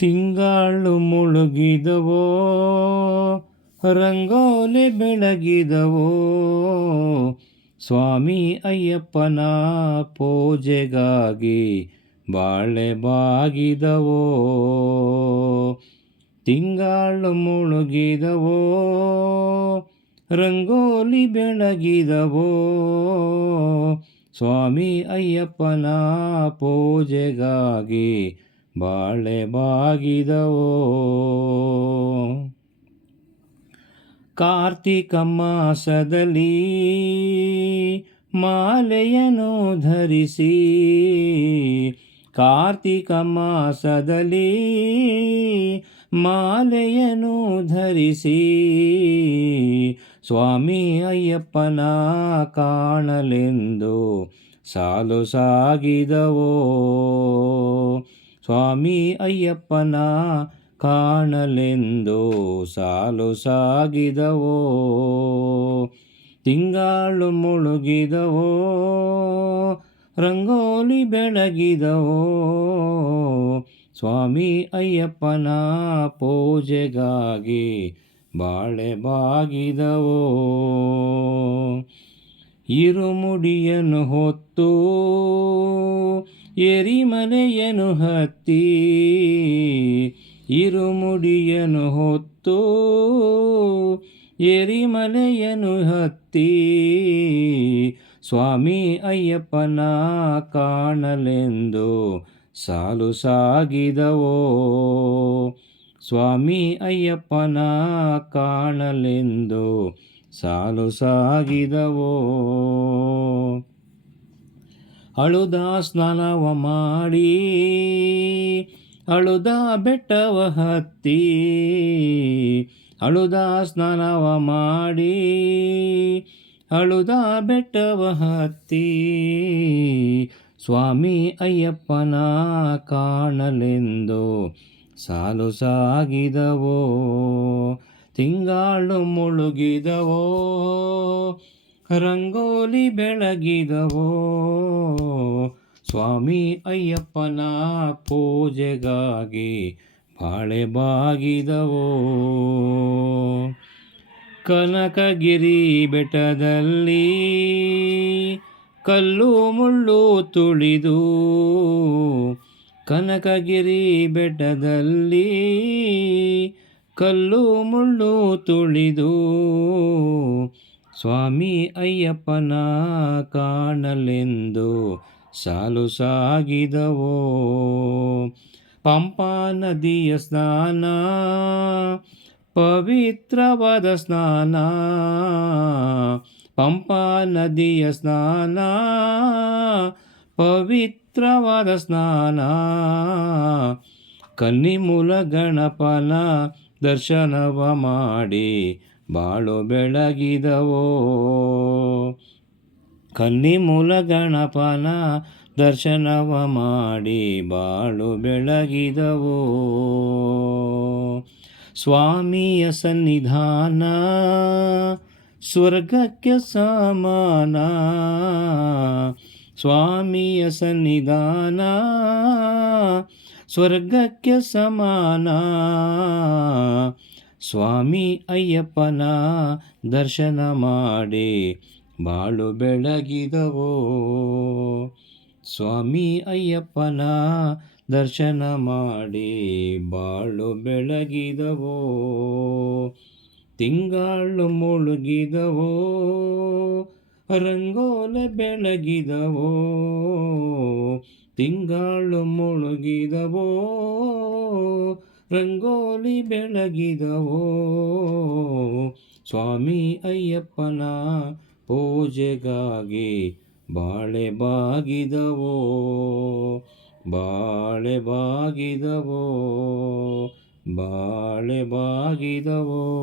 ತಿಂಗಾಳು ಮುಳುಗಿದವೋ, ರಂಗೋಲೆ ಬೆಳಗಿದವೋ, ಸ್ವಾಮಿ ಅಯ್ಯಪ್ಪನ ಪೂಜೆಗಾಗಿ ಬಾಳೆ ಬಾಗಿದವೋ, ತಿಂಗಳು ಮುಳುಗಿದವೋ, ರಂಗೋಲಿ ಬೆಳಗಿದವೋ, ಸ್ವಾಮಿ ಅಯ್ಯಪ್ಪನ ಪೂಜೆಗಾಗಿ ಬಾಳೆ ಬಾಗಿದವೋ ಕಾರ್ತಿಕ ಮಾಸದಲ್ಲಿ ಮಾಲೆಯನ್ನು ಧರಿಸಿ ಕಾರ್ತಿಕ ಮಾಸದಲ್ಲಿ ಮಾಲೆಯನ್ನು ಧರಿಸಿ, ಸ್ವಾಮಿ ಅಯ್ಯಪ್ಪನ ಕಾಣಲೆಂದು ಸಾಲು ಸಾಗಿದವೋ? ಸ್ವಾಮಿ ಅಯ್ಯಪ್ಪನ ಕಾಣಲೆಂದು ಸಾಲು ಸಾಗಿದವೋ? ತಿಂಗಾಳು ಮುಳುಗಿದವೋ? ರಂಗೋಲಿ ಬೆಳಗಿದವೋ? ಸ್ವಾಮಿ ಅಯ್ಯಪ್ಪನ ಪೂಜೆಗಾಗಿ ಬಾಳೆ ಬಾಗಿದವೋ? ಇರುಮುಡಿಯನ್ನು ಹೊತ್ತು ಎರಿಮಲೆಯನ್ನು ಹತ್ತಿ ಇರುಮುಡಿಯನು ಹೊತ್ತು ಎರಿಮಲೆಯನ್ನು ಹತ್ತಿ ಸ್ವಾಮಿ ಅಯ್ಯಪ್ಪನ ಕಾಣಲೆಂದು ಸಾಲು ಸಾಗಿದವೋ? ಸ್ವಾಮಿ ಅಯ್ಯಪ್ಪನ ಕಾಣಲೆಂದು ಸಾಲು ಸಾಗಿದವೋ? ಅಳುದ ಸ್ನಾನವ ಮಾಡಿ, ಅಳುದ ಬೆಟ್ಟವ ಹತ್ತಿ, ಅಳುದ ಸ್ನಾನವ ಮಾಡಿ, ಅಳುದ ಬೆಟ್ಟವ ಹತ್ತಿ. ಸ್ವಾಮಿ ಅಯ್ಯಪ್ಪನ ಕಾಣಲೆಂದು ಸಾಲು ಸಾಗಿದವೋ, ತಿಂಗಾಳು ಮುಳುಗಿದವೋ ರಂಗೋಲಿ ಬೆಳಗಿದವೋ? ಸ್ವಾಮಿ ಅಯ್ಯಪ್ಪನ ಪೂಜೆಗಾಗಿ ಬಾಳೆ ಬಾಗಿದವೋ? ಕನಕಗಿರಿ ಬೆಟ್ಟದಲ್ಲಿ ಕಲ್ಲು ಮುಳ್ಳು ತುಳಿದು ಕನಕಗಿರಿ ಬೆಟ್ಟದಲ್ಲಿ ಕಲ್ಲು ಮುಳ್ಳು ತುಳಿದು ಸ್ವಾಮಿ ಅಯ್ಯಪ್ಪನ ಕಾಣಲೆಂದು ಸಾಲು ಸಾಗಿದವೋ? ಪಂಪಾ ನದಿಯ ಸ್ನಾನ, ಪವಿತ್ರವಾದ ಸ್ನಾನ. ಪಂಪಾ ನದಿಯ ಸ್ನಾನ, ಪವಿತ್ರವಾದ ಸ್ನಾನ. ಕನ್ನಿಮೂಲ ಗಣಪನ ದರ್ಶನವ ಮಾಡಿ ಬಾಳು ಬೆಳಗಿದವೋ? ಕನ್ನಿಮೂಲ ಗಣಪನ ದರ್ಶನವ ಮಾಡಿ ಬಾಳು ಬೆಳಗಿದವೋ? ಸ್ವಾಮಿಯ ಸನ್ನಿಧಾನ ಸ್ವರ್ಗಕ್ಕೆ ಸಮಾನ. ಸ್ವಾಮಿಯ ಸನ್ನಿಧಾನ ಸ್ವರ್ಗಕ್ಕೆ ಸಮಾನ. ಸ್ವಾಮಿ ಅಯ್ಯಪ್ಪನ ದರ್ಶನ ಮಾಡಿ ಬಾಳು ಬೆಳಗಿದವೋ. ಸ್ವಾಮಿ ಅಯ್ಯಪ್ಪನ ದರ್ಶನ ಮಾಡಿ ಬಾಳು ಬೆಳಗಿದವೋ. ತಿಂಗಾಳು ಮುಳುಗಿದವೋ, ರಂಗೋಲೆ ಬೆಳಗಿದವೋ. ತಿಂಗಾಳು ಮುಳುಗಿದವೋ ರಂಗೋಲಿ ಬೆಳಗಿದವೋ? ಸ್ವಾಮಿ ಅಯ್ಯಪ್ಪನ ಪೂಜೆಗಾಗಿ ಬಾಳೆ ಬಾಗಿದವೋ? ಬಾಳೆ ಬಾಗಿದವೋ? ಬಾಳೆ ಬಾಗಿದವೋ?